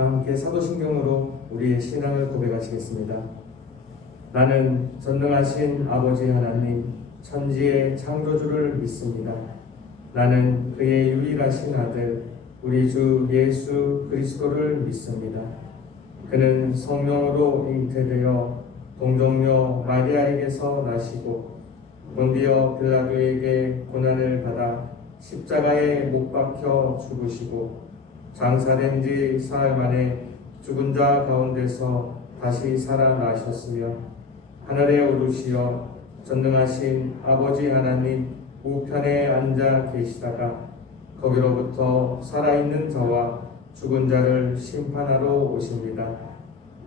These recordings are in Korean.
함께 사도신경으로 우리의 신앙을 고백하시겠습니다. 나는 전능하신 아버지 하나님 천지의 창조주를 믿습니다. 나는 그의 유일하신 아들 우리 주 예수 그리스도를 믿습니다. 그는 성령으로 잉태되어 동정녀 마리아에게서 나시고 본디어 빌라도에게 고난을 받아 십자가에 못 박혀 죽으시고 장사된 지 사흘 만에 죽은 자 가운데서 다시 살아나셨으며 하늘에 오르시어 전능하신 아버지 하나님 우편에 앉아 계시다가 거기로부터 살아있는 자와 죽은 자를 심판하러 오십니다.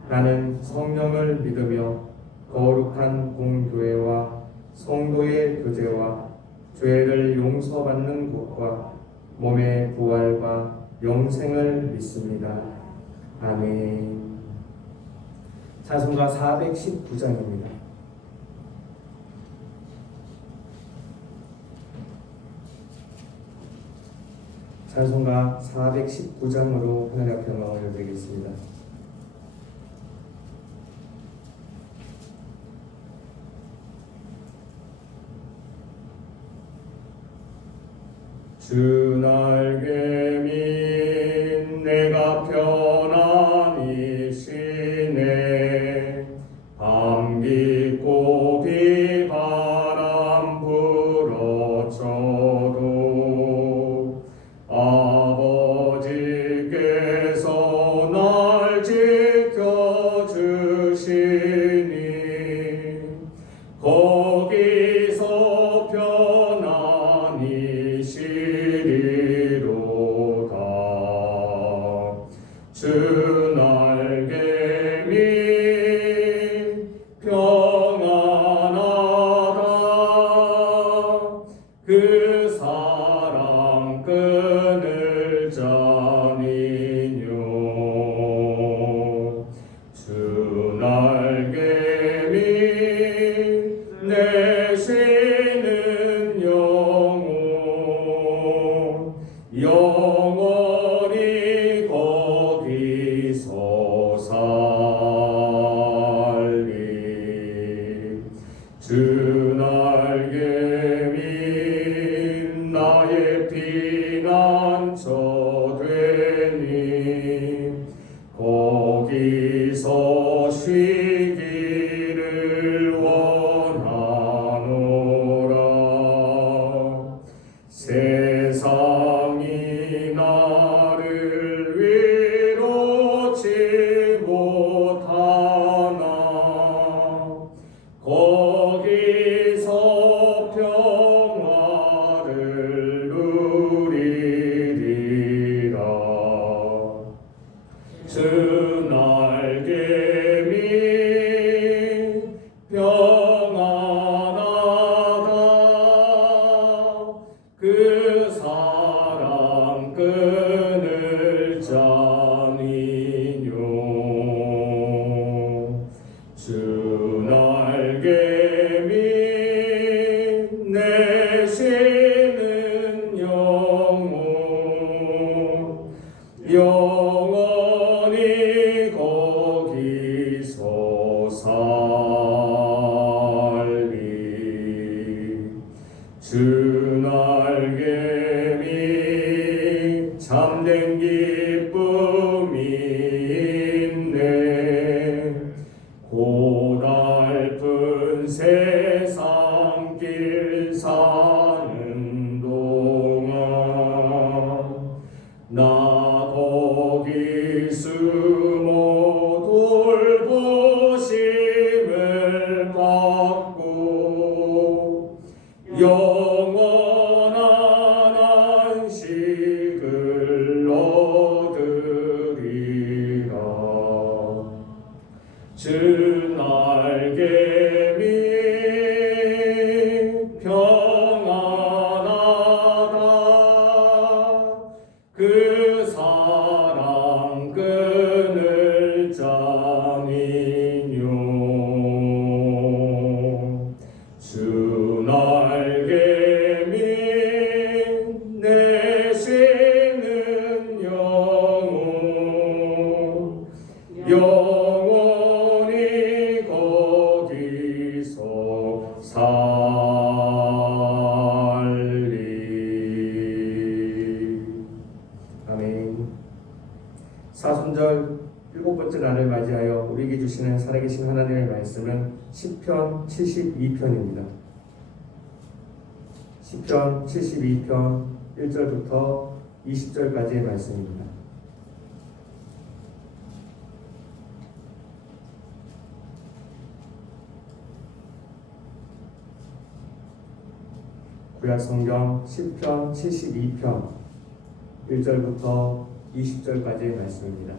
나는 성령을 믿으며 거룩한 공교회와 성도의 교제와 죄를 용서받는 것과 몸의 부활과 영생을 믿습니다. 아멘. 찬송가 419장입니다. 찬송가 419장으로 하나님 앞에 영광을 드리겠습니다. 주 날개 민 내가 편안히 쉬네. 밤 깊고 비바람 불어쳐도 아버지께서 날 지켜주시니 거기서 편안히 쉬리로다. 주 날개 민 평안하다. 그 사랑 끊을 자니뇨. 주 날개 민 내쉬는 영혼 영원히 거기서 살리. 주 날개 민 나의 피난처 되니 거기서 쉬기를 원하노라. 세상이 나를 위로치 못하나 거기서 평화를 누리리라. 주 날개 민 평안하다. 그 사랑 끊을 자니뇨. 주 날개 민 내쉬는 영혼 영원히 거기서 살리. 주 날개 민 참된 기쁨이 있네. 고달픈 세상 길 사는 동안 나 거기 숨어 돌보심을 받고 영원한 안식을 얻으리라. 주 날개 민 평안하다. 그 사랑 끊을 자니뇨. 주 날개 민 내쉬는 영혼 사순절 7번째 날을 맞이하여 우리에게 주시는 살아계신 하나님의 말씀은 시편 72편입니다. 시편 72편 1절부터 20절까지의 말씀입니다. 구약성경 시편 72편 1절부터 20절까지의 말씀입니다.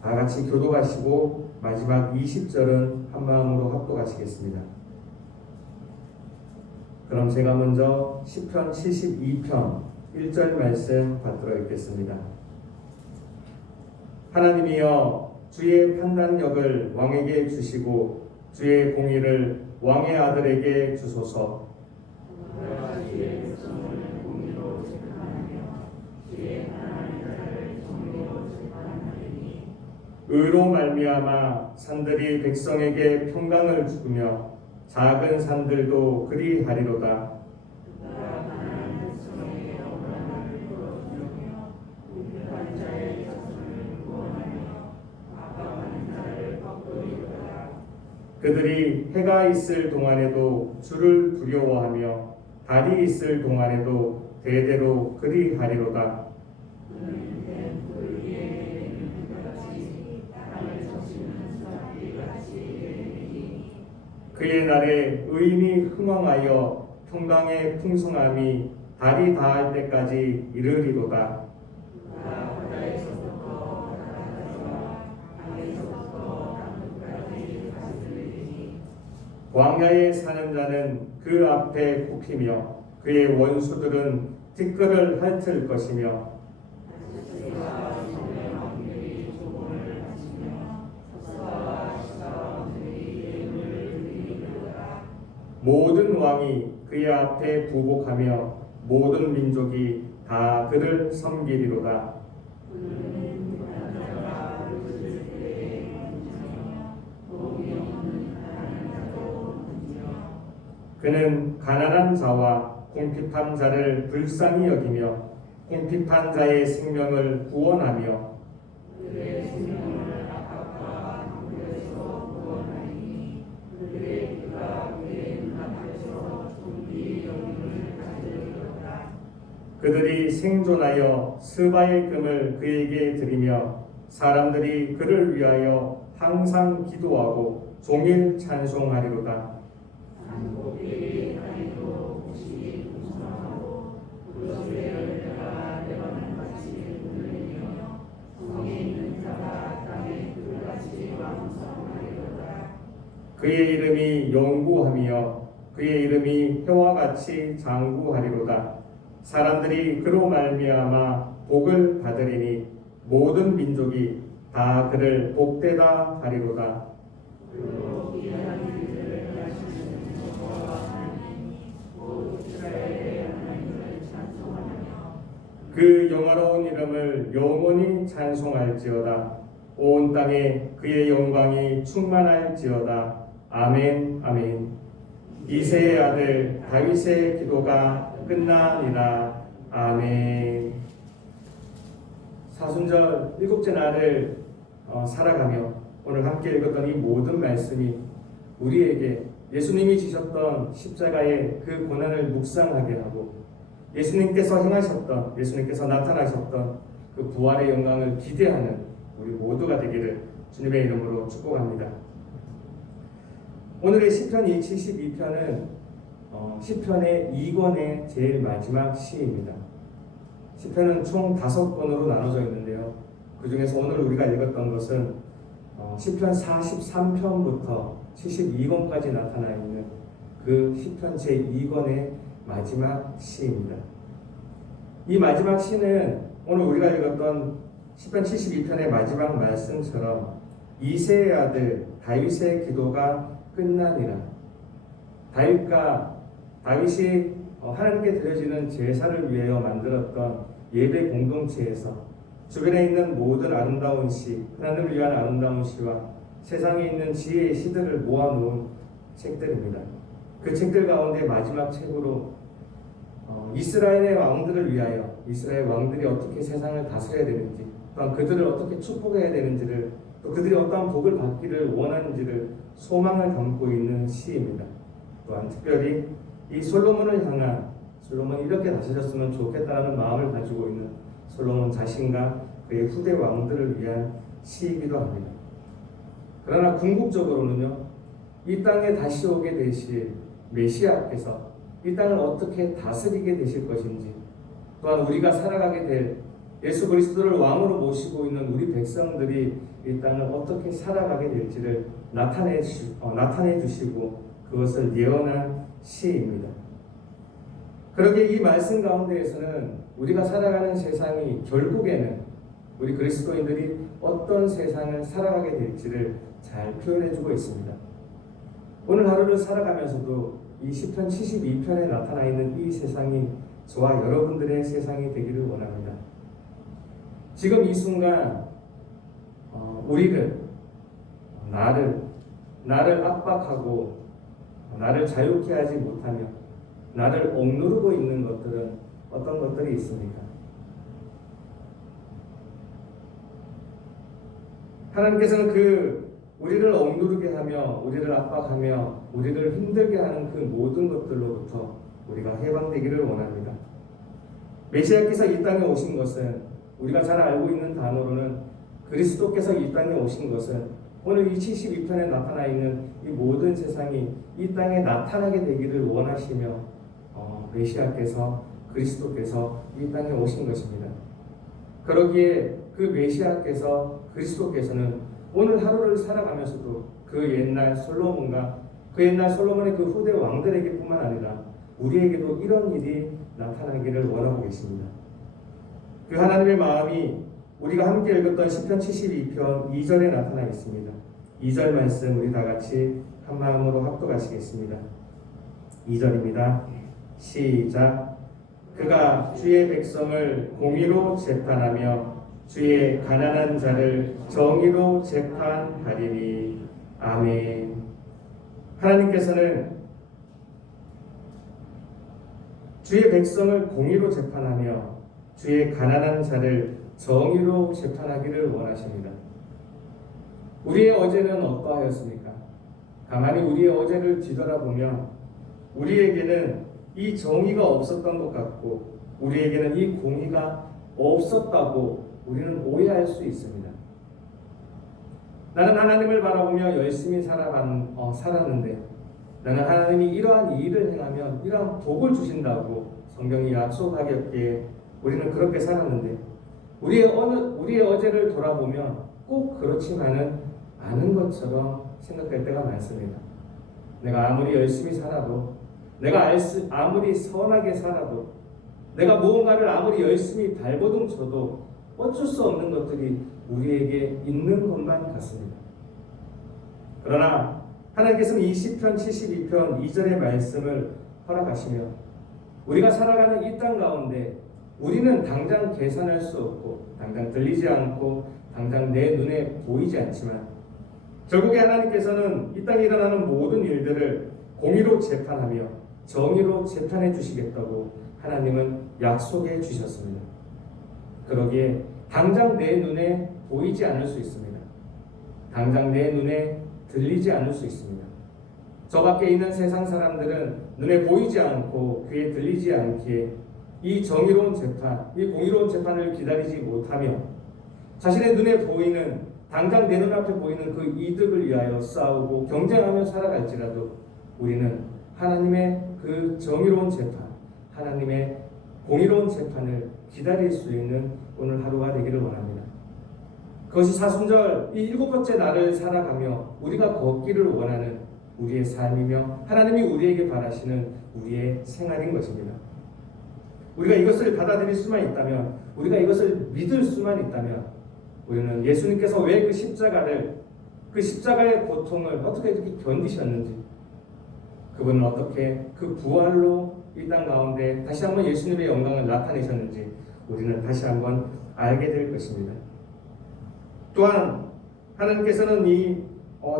다 같이 교독하시고 마지막 20절은 한마음으로 합독하시겠습니다. 그럼 제가 먼저 시편 72편 1절 말씀 받들어 읽겠습니다. 하나님이여, 주의 판단력을 왕에게 주시고 주의 공의를 왕의 아들에게 주소서. 의로 말미암아 산들이 백성에게 평강을 주며 작은 산들도 그리하리로다. 그들이 해가 있을 동안에도 주를 두려워하며 달이 있을 동안에도 대대로 그리하리로다. 그의 날에 의인이 흥왕하여 평강의 풍성함이 달이 닿을 때까지 이르리로다. 광야에 사는 자는 그 앞에 굽히며 그의 원수들은 티끌을 핥을 것이며 모든 왕이 그의 앞에 부복하며 모든 민족이 다 그를 섬기리로다. 그는 가난한 자와 궁핍한 자를 불쌍히 여기며 궁핍한 자의 생명을 구원하며 그들이 생존하여 스바의 금을 그에게 드리며 사람들이 그를 위하여 항상 기도하고 종일 찬송하리로다. 그의 이름이 영구하며 그의 이름이 해와 같이 장구하리로다. 사람들이 그로 말미암아 복을 받으리니 모든 민족이 다 그를 복되다 하리로다. 그 영화로운 이름을 영원히 찬송할지어다. 온 땅에 그의 영광이 충만할지어다. 아멘, 아멘. 이새의 아들 다윗의 기도가 끝나니라. 아멘. 사순절 7째 날을 살아가며 오늘 함께 읽었던 이 모든 말씀이 우리에게 예수님이 지셨던 십자가의 그 고난을 묵상하게 하고 예수님께서 행하셨던, 예수님께서 나타나셨던 그 부활의 영광을 기대하는 우리 모두가 되기를 주님의 이름으로 축복합니다. 오늘의 시편 72편은 시편의 2권의 제일 마지막 시입니다. 시편은 총 5권으로 나눠져 있는데요. 그 중에서 오늘 우리가 읽었던 것은 시편 43편부터 72권까지 나타나 있는 그 시편 제2권의 마지막 시입니다. 이 마지막 시는 오늘 우리가 읽었던 시편 72편의 마지막 말씀처럼 이새의 아들 다윗의 기도가 끝나니라. 다윗이 하나님께 드려지는 제사를 위하여 만들었던 예배 공동체에서 주변에 있는 모든 아름다운 시, 하나님을 위한 아름다운 시와 세상에 있는 지혜의 시들을 모아놓은 책들입니다. 그 책들 가운데 마지막 책으로 이스라엘의 왕들을 위하여 이스라엘 왕들이 어떻게 세상을 다스려야 되는지, 또한 그들을 어떻게 축복해야 되는지를, 또 그들이 어떠한 복을 받기를 원하는지를 소망을 담고 있는 시입니다. 또한 특별히 이 솔로몬을 향한, 솔로몬이 이렇게 다스렸으면 좋겠다는 마음을 가지고 있는 솔로몬 자신과 그의 후대 왕들을 위한 시이기도 합니다. 그러나 궁극적으로는요, 이 땅에 다시 오게 되실 메시아께서 이 땅을 어떻게 다스리게 되실 것인지, 또한 우리가 살아가게 될 예수 그리스도를 왕으로 모시고 있는 우리 백성들이 이 땅을 어떻게 살아가게 될지를 나타내 주시고 그것을 예언한 시입니다. 그렇게 이 말씀 가운데에서는 우리가 살아가는 세상이 결국에는 우리 그리스도인들이 어떤 세상을 살아가게 될지를 잘 표현해주고 있습니다. 오늘 하루를 살아가면서도 이 시편 72편에 나타나 있는 이 세상이 저와 여러분들의 세상이 되기를 원합니다. 지금 이 순간 우리를, 나를 압박하고 나를 자유케 하지 못하며 나를 억누르고 있는 것들은 어떤 것들이 있습니까? 하나님께서는 우리를 억누르게 하며 우리를 압박하며 우리를 힘들게 하는 그 모든 것들로부터 우리가 해방되기를 원합니다. 메시아께서 이 땅에 오신 것은, 우리가 잘 알고 있는 단어로는 그리스도께서 이 땅에 오신 것은, 오늘 이 72편에 나타나 있는 이 모든 세상이 이 땅에 나타나게 되기를 원하시며 메시아께서, 그리스도께서 이 땅에 오신 것입니다. 그러기에 그 메시아께서, 그리스도께서는 오늘 하루를 살아가면서도 그 옛날 솔로몬의 그 후대 왕들에게 뿐만 아니라 우리에게도 이런 일이 나타나기를 원하고 계십니다. 그 하나님의 마음이 우리가 함께 읽었던 시편 72편 2절에 나타나 있습니다. 2절 말씀 우리 다 같이 한 마음으로 합독하시겠습니다. 2절입니다. 시작. 그가 주의 백성을 공의로 재판하며 주의 가난한 자를 정의로 재판하리니. 아멘. 하나님께서는 주의 백성을 공의로 재판하며 주의 가난한 자를 정의로 재판하기를 원하십니다. 우리의 어제는 어떠하였습니까? 가만히 우리의 어제를 뒤돌아보면 우리에게는 이 정의가 없었던 것 같고 우리에게는 이 공의가 없었다고 우리는 오해할 수 있습니다. 나는 하나님을 바라보며 열심히 살았는데 나는 하나님이 이러한 일을 행하면 이러한 복을 주신다고 성경이 약속하기에 우리는 그렇게 살았는데 우리의 어제를 돌아보면 꼭 그렇지만은 않은 것처럼 생각할 때가 많습니다. 내가 아무리 열심히 살아도, 내가 아무리 선하게 살아도, 내가 무언가를 아무리 열심히 발버둥 쳐도 어쩔 수 없는 것들이 우리에게 있는 것만 같습니다. 그러나 하나님께서는 이 시편 72편 2절의 말씀을 허락하시며 우리가 살아가는 이 땅 가운데 우리는 당장 계산할 수 없고 당장 들리지 않고 당장 내 눈에 보이지 않지만 결국에 하나님께서는 이 땅에 일어나는 모든 일들을 공의로 재판하며 정의로 재판해 주시겠다고 하나님은 약속해 주셨습니다. 그러기에 당장 내 눈에 보이지 않을 수 있습니다. 당장 내 눈에 들리지 않을 수 있습니다. 저 밖에 있는 세상 사람들은 눈에 보이지 않고 귀에 들리지 않기에 이 정의로운 재판, 이 공의로운 재판을 기다리지 못하며 자신의 눈에 보이는, 당장 내 눈앞에 보이는 그 이득을 위하여 싸우고 경쟁하며 살아갈지라도 우리는 하나님의 그 정의로운 재판, 하나님의 공의로운 재판을 기다릴 수 있는 오늘 하루가 되기를 원합니다. 그것이 사순절 이 7번째 날을 살아가며 우리가 걷기를 원하는 우리의 삶이며 하나님이 우리에게 바라시는 우리의 생활인 것입니다. 우리가 이것을 받아들일 수만 있다면, 우리가 이것을 믿을 수만 있다면 우리는 예수님께서 왜 그 십자가의 고통을 어떻게 이렇게 견디셨는지, 그분은 어떻게 그 부활로 이 땅 가운데 다시 한번 예수님의 영광을 나타내셨는지 우리는 다시 한번 알게 될 것입니다. 또한 하나님께서는 이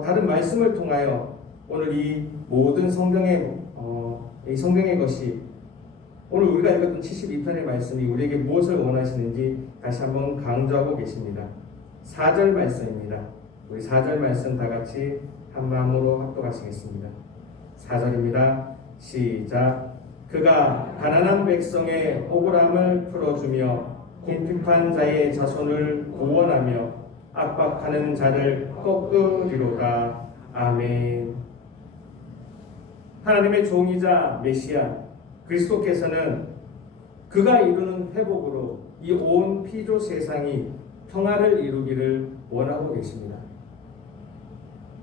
다른 말씀을 통하여 오늘 이 모든 성경의 이 성경의 것이 오늘 우리가 읽었던 72편의 말씀이 우리에게 무엇을 원하시는지 다시 한번 강조하고 계십니다. 4절 말씀입니다. 우리 4절 말씀 다 같이 한 마음으로 합독하시겠습니다. 4절입니다. 시작. 그가 가난한 백성의 억울함을 풀어주며 궁핍한 자의 자손을 구원하며 압박하는 자를 꺾으리로다. 아멘. 하나님의 종이자 메시아 그리스도께서는 그가 이루는 회복으로 이 온 피조 세상이 평화를 이루기를 원하고 계십니다.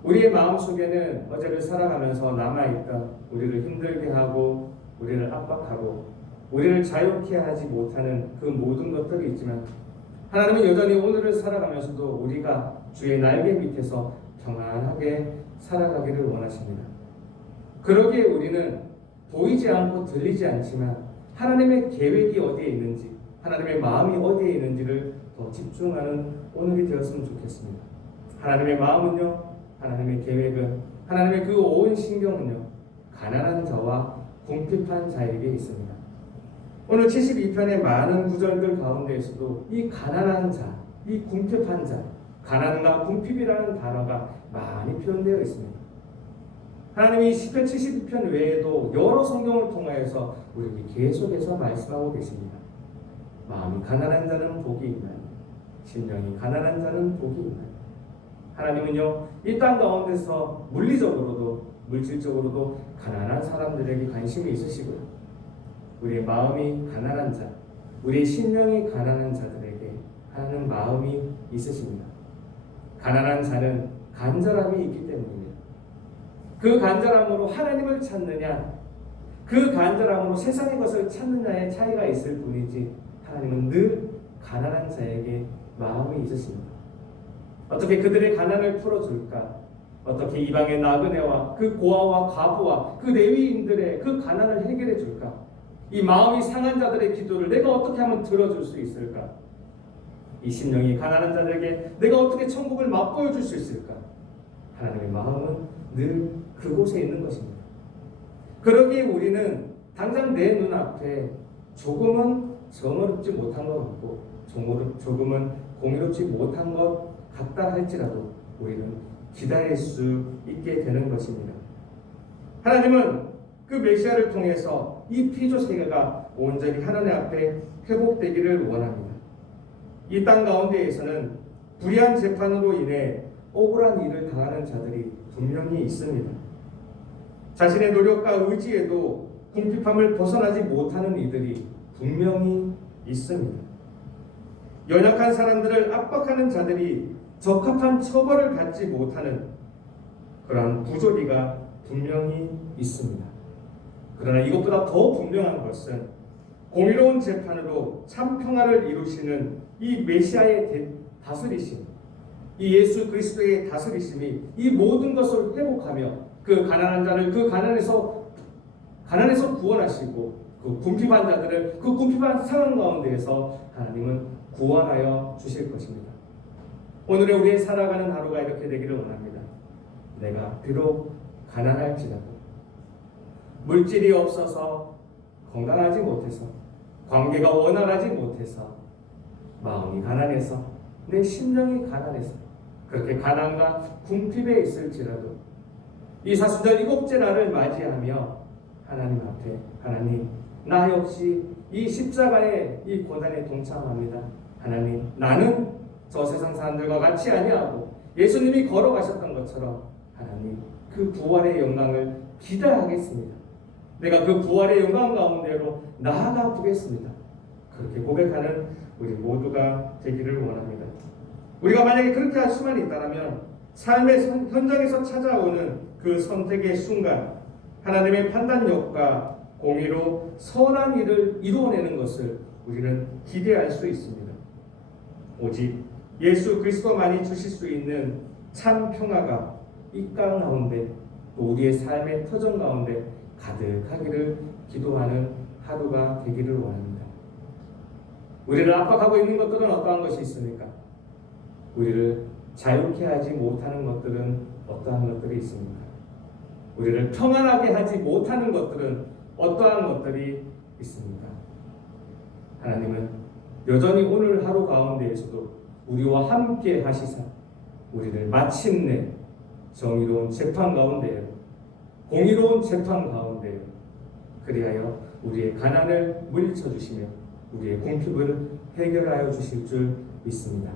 우리의 마음속에는 어제를 살아가면서 남아있던 우리를 힘들게 하고 우리를 압박하고 우리를 자유케 하지 못하는 그 모든 것들이 있지만 하나님은 여전히 오늘을 살아가면서도 우리가 주의 날개 밑에서 평안하게 살아가기를 원하십니다. 그러기에 우리는 보이지 않고 들리지 않지만 하나님의 계획이 어디에 있는지 하나님의 마음이 어디에 있는지를 더 집중하는 오늘이 되었으면 좋겠습니다. 하나님의 마음은요, 하나님의 계획은, 하나님의 그 온 신경은요, 가난한 자와 궁핍한 자에게 있습니다. 오늘 72편의 많은 구절들 가운데에서도 이 가난한 자, 이 궁핍한 자, 가난과 궁핍이라는 단어가 많이 표현되어 있습니다. 하나님이 10편 72편 외에도 여러 성경을 통하여서 우리에게 계속해서 말씀하고 계십니다. 마음이 가난한 자는 복이 있나요? 심령이 가난한 자는 복이 있나요? 하나님은요, 이 땅 가운데서 물리적으로도 물질적으로도 가난한 사람들에게 관심이 있으시고요. 우리의 마음이 가난한 자, 우리의 심령이 가난한 자들에게 하는 마음이 있으십니다. 가난한 자는 간절함이 있기 때문입니다. 그 간절함으로 하나님을 찾느냐, 그 간절함으로 세상의 것을 찾느냐의 차이가 있을 뿐이지 하나님은 늘 가난한 자에게 마음이 있으십니다. 어떻게 그들의 가난을 풀어줄까? 어떻게 이방의 나그네와 그 고아와 과부와 그 레위인들의 그 가난을 해결해 줄까? 이 마음이 상한 자들의 기도를 내가 어떻게 하면 들어줄 수 있을까? 이 심령이 가난한 자들에게 내가 어떻게 천국을 맛보여 줄 수 있을까? 하나님의 마음은 늘 그곳에 있는 것입니다. 그러기에 우리는 당장 내 눈앞에 조금은 정의롭지 못한 것 같고 조금은 공의롭지 못한 것 같다 할지라도 우리는 기다릴 수 있게 되는 것입니다. 하나님은 그 메시아를 통해서 이 피조 세계가 온전히 하나님 앞에 회복되기를 원합니다. 이 땅 가운데에서는 불의한 재판으로 인해 억울한 일을 당하는 자들이 분명히 있습니다. 자신의 노력과 의지에도 궁핍함을 벗어나지 못하는 이들이 분명히 있습니다. 연약한 사람들을 압박하는 자들이 적합한 처벌을 받지 못하는 그러한 부조리가 분명히 있습니다. 그러나 이것보다 더 분명한 것은 공의로운 재판으로 참 평화를 이루시는 이 메시아의 다스리심, 이 예수 그리스도의 다스리심이 이 모든 것을 회복하며 그 가난한 자를 그 가난에서 구원하시고 그 궁핍한 자들을 그 궁핍한 상황 가운데에서 하나님은 구원하여 주실 것입니다. 오늘의 우리의 살아가는 하루가 이렇게 되기를 원합니다. 내가 비록 가난할지라도 물질이 없어서 건강하지 못해서 관계가 원활하지 못해서 마음이 가난해서 내 심령이 가난해서 그렇게 가난과 궁핍에 있을지라도 이 사순절 7째 날을 맞이하며 하나님 앞에 하나님 나 역시 이 십자가의 이 고난에 동참합니다. 하나님 나는 저 세상 사람들과 같이 아니하고 예수님이 걸어가셨던 것처럼 하나님 그 부활의 영광을 기대하겠습니다. 내가 그 부활의 영광 가운데로 나아가 보겠습니다. 그렇게 고백하는 우리 모두가 되기를 원합니다. 우리가 만약에 그렇게 할 수만 있다면 삶의 현장에서 찾아오는 그 선택의 순간 하나님의 판단력과 공의로 선한 일을 이루어내는 것을 우리는 기대할 수 있습니다. 오직 예수 그리스도만이 주실 수 있는 참 평화가 이 땅 가운데 또 우리의 삶의 터전 가운데 가득하기를 기도하는 하루가 되기를 원합니다. 우리를 압박하고 있는 것들은 어떠한 것이 있습니까? 우리를 자유케 하지 못하는 것들은 어떠한 것들이 있습니까? 우리를 평안하게 하지 못하는 것들은 어떠한 것들이 있습니까? 하나님은 여전히 오늘 하루 가운데에서도 우리와 함께 하시사 우리를 마침내 정의로운 재판 가운데에, 공의로운 재판 가운데에 그리하여 우리의 가난을 물리쳐 주시며 우리의 궁핍을 해결하여 주실 줄 믿습니다.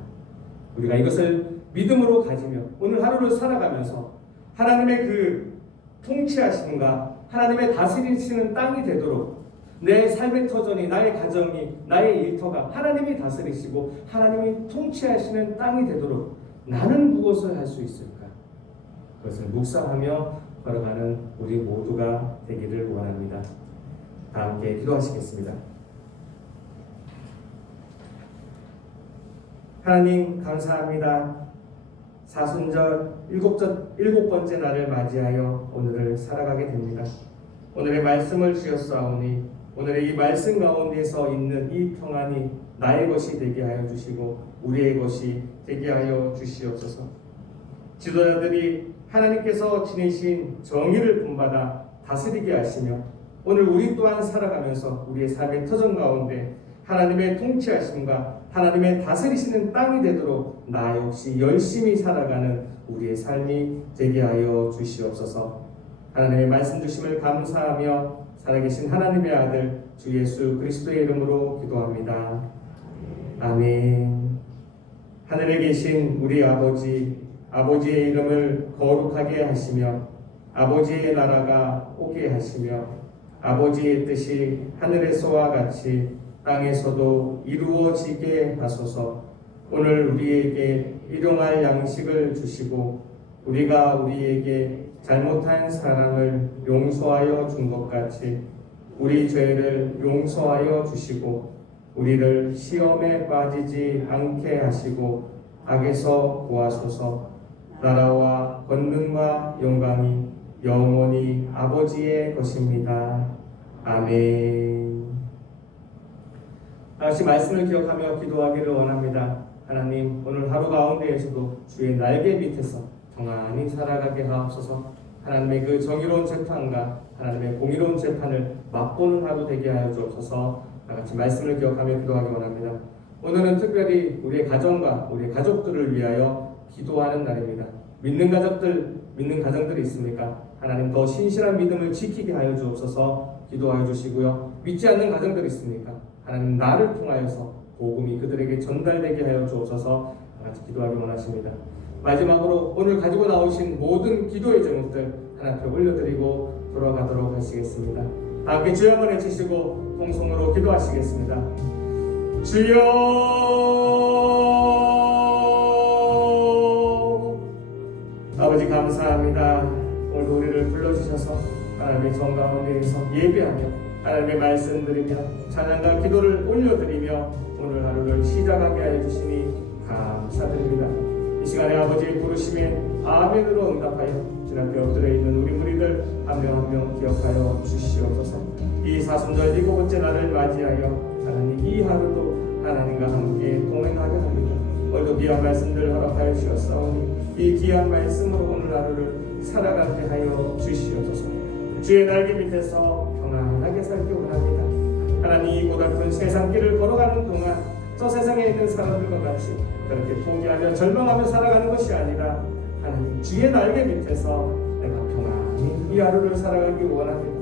우리가 이것을 믿음으로 가지며 오늘 하루를 살아가면서 하나님의 그 통치하심과 하나님의 다스리시는 땅이 되도록 내 삶의 터전이, 나의 가정이, 나의 일터가 하나님이 다스리시고 하나님이 통치하시는 땅이 되도록 나는 무엇을 할 수 있을까? 그것을 묵상하며 걸어가는 우리 모두가 되기를 원합니다. 다 함께 기도하시겠습니다. 하나님 감사합니다. 사순절 일곱 번째 날을 맞이하여 오늘을 살아가게 됩니다. 오늘의 말씀을 주셨사오니 오늘의 이 말씀 가운데서 있는 이 평안이 나의 것이 되게 하여 주시고 우리의 것이 되게 하여 주시옵소서. 지도자들이 하나님께서 지니신 정의를 본받아 다스리게 하시며 오늘 우리 또한 살아가면서 우리의 삶의 터전 가운데 하나님의 통치하심과 하나님의 다스리시는 땅이 되도록 나 역시 열심히 살아가는 우리의 삶이 되게 하여 주시옵소서. 하나님의 말씀 주심을 감사하며 살아계신 하나님의 아들 주 예수 그리스도의 이름으로 기도합니다. 아멘. 하늘에 계신 우리 아버지의 이름을 거룩하게 하시며 아버지의 나라가 오게 하시며 아버지의 뜻이 하늘에서와 같이 땅에서도 이루어지게 하소서. 오늘 우리에게 일용할 양식을 주시고 우리가 우리에게 잘못한 사람을 용서하여 준 것 같이 우리 죄를 용서하여 주시고 우리를 시험에 빠지지 않게 하시고 악에서 구하소서. 나라와 권능과 영광이 영원히 아버지의 것입니다. 아멘. 다시 말씀을 기억하며 기도하기를 원합니다. 하나님, 오늘 하루 가운데에서도 주의 날개 밑에서 평안히 살아가게 하옵소서. 하나님의 그 정의로운 재판과 하나님의 공의로운 재판을 맛보는 하루 되게 하여 주옵소서. 다같이 말씀을 기억하며 기도하기 원합니다. 오늘은 특별히 우리의 가정과 우리의 가족들을 위하여 기도하는 날입니다. 믿는 가정들이 있습니까? 하나님 더 신실한 믿음을 지키게 하여 주옵소서. 기도하여 주시고요. 믿지 않는 가정들이 있습니까? 하나님 나를 통하여서 복음이 그들에게 전달되게 하여 주옵소서. 같이 기도하기 원하십니다. 마지막으로 오늘 가지고 나오신 모든 기도의 제목들 하나 앞에 올려드리고 돌아가도록 하시겠습니다. 함께 주여 한번 외치시고 통성으로 기도하시겠습니다. 주여, 아버지 감사합니다. 오늘 우리를 불러주셔서 하나님의 정 가운데에서 예배하며 하나님의 말씀 드리며 찬양과 기도를 올려드리며 오늘 하루를 시작하게 하여 주시니 감사드립니다. 이 시간에 아버지의 부르심에 아멘으로 응답하여 주 앞에 엎드려 있는 우리 무리들 한 명 한 명 기억하여 주시옵소서. 이 사순절 7번째 날을 맞이하여 하나님 이 하루도 하나님과 함께 동행하게 합니다. 오늘도 귀한 말씀들 허락하여 주셨사오니 이 귀한 말씀으로 오늘 하루를 살아가게 하여 주시옵소서. 주의 날개 밑에서 평안하게 살기 원합니다. 하나님 이 고달픈 세상길을 걸어가는 동안 저 세상에 있는 사람들과 같이 그렇게 포기하며 절망하며 살아가는 것이 아니라 하나님 주의 날개 밑에서 내가 평안히 이 하루를 살아가기 원합니다.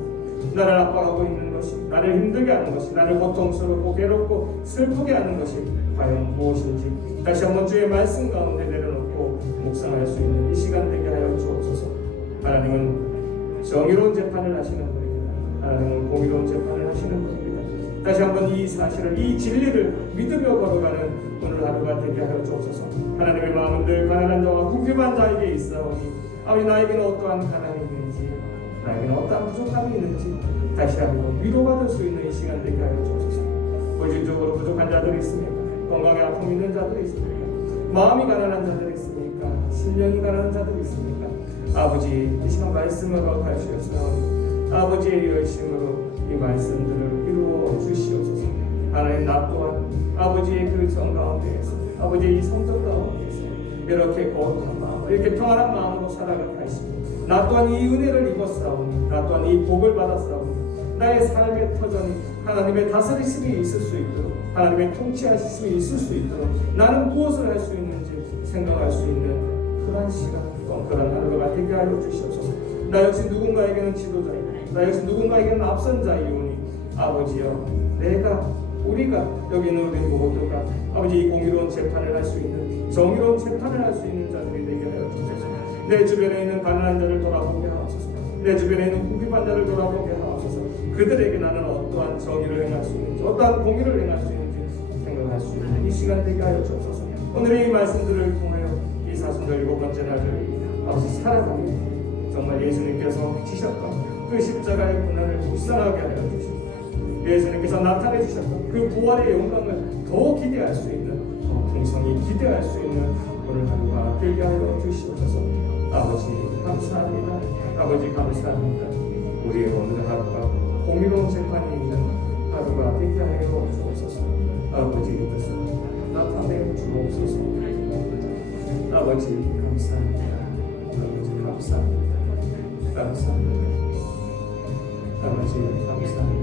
나를 압박하고 있는 것이, 나를 힘들게 하는 것이, 나를 고통스럽고 괴롭고 슬프게 하는 것이 과연 무엇인지 다시 한번 주의 말씀 가운데 내려놓고 묵상할 수 있는 이 시간 되게 하여 주옵소서. 하나님은 정의로운 재판을 하시는 분입니다. 하나님은 공의로운 재판을 하시는 분입니다. 다시 한번 이 사실을, 이 진리를 믿으며 걸어가는 오늘 하루가 되게 하여 주옵소서. 하나님의 마음은 늘 가난한 자와 궁핍한 자에게 있사오니 아버지 나에게는 어떠한 가난이 있는지 나에게는 어떠한 부족함이 있는지 다시 한번 위로받을 수 있는 이 시간 되게 하여 주옵소서. 물질적으로 부족한 자들이 있습니까? 건강에 아픔 있는 자들이 있습니까? 마음이 가난한 자들이 있습니까? 심령이 가난한 자들이 있습니까? 아버지 이 시간 말씀을 허락하여 주셨사오니 아버지의 열심으로 이 말씀들을 이루어 주시옵소서. 하나님 나 또한 아버지의 그 정 가운데에서 아버지의 이 성전 가운데에서 이렇게 거룩한 마음, 이렇게 평안한 마음으로 살아가게 하시고 나 또한 이 은혜를 입었사오니 나 또한 이 복을 받았사오니 나의 삶의 터전이 하나님의 다스리심이 있을 수 있도록 하나님의 통치하심이 있을 수 있도록 나는 무엇을 할 수 있는지 생각할 수 있는 그런 시간 또 그런 하루가 되게 하여 주시옵소서. 나 역시 누군가에게는 지도자이고 나 역시 누군가에게는 앞선 자이오니 아버지여 우리가 여기 있는 우리 모두가 아버지 이 공의로운 재판을 할 수 있는 정의로운 재판을 할 수 있는 자들이 되게 하여 주소서. 내 주변에 있는 가난한 자를 돌아보게 하옵소서. 내 주변에 있는 궁핍한 자를 돌아보게 하옵소서. 그들에게 나는 어떠한 정의를 행할 수 있는지 어떠한 공의를 행할 수 있는지 생각할 수 있는 이 시간 되게 하여 주옵소서. 오늘의 이 말씀들을 통하여 이 사순절 7번째 날을 아버지 살아가며 정말 예수님께서 지셨던 그 십자가의 고난을 묵상하게 하여 주시고 예수님께서 나타내 주셨던 그 부활의 영광을 더 기대할 수 있는 더 풍성히 기대할 수 있는 오늘 하루가 되게 하여 주시옵소서. 아버지 감사합니다. 아버지 감사합니다. 우리의 오늘 하루가 공의로운 재판이 있는 하루가 되게 하여 주옵소서. 아버지 이것을 나타내 주옵소서. 아버지 감사합니다. 아버지 감사합니다. 감사합니다. 아버지 감사합니다.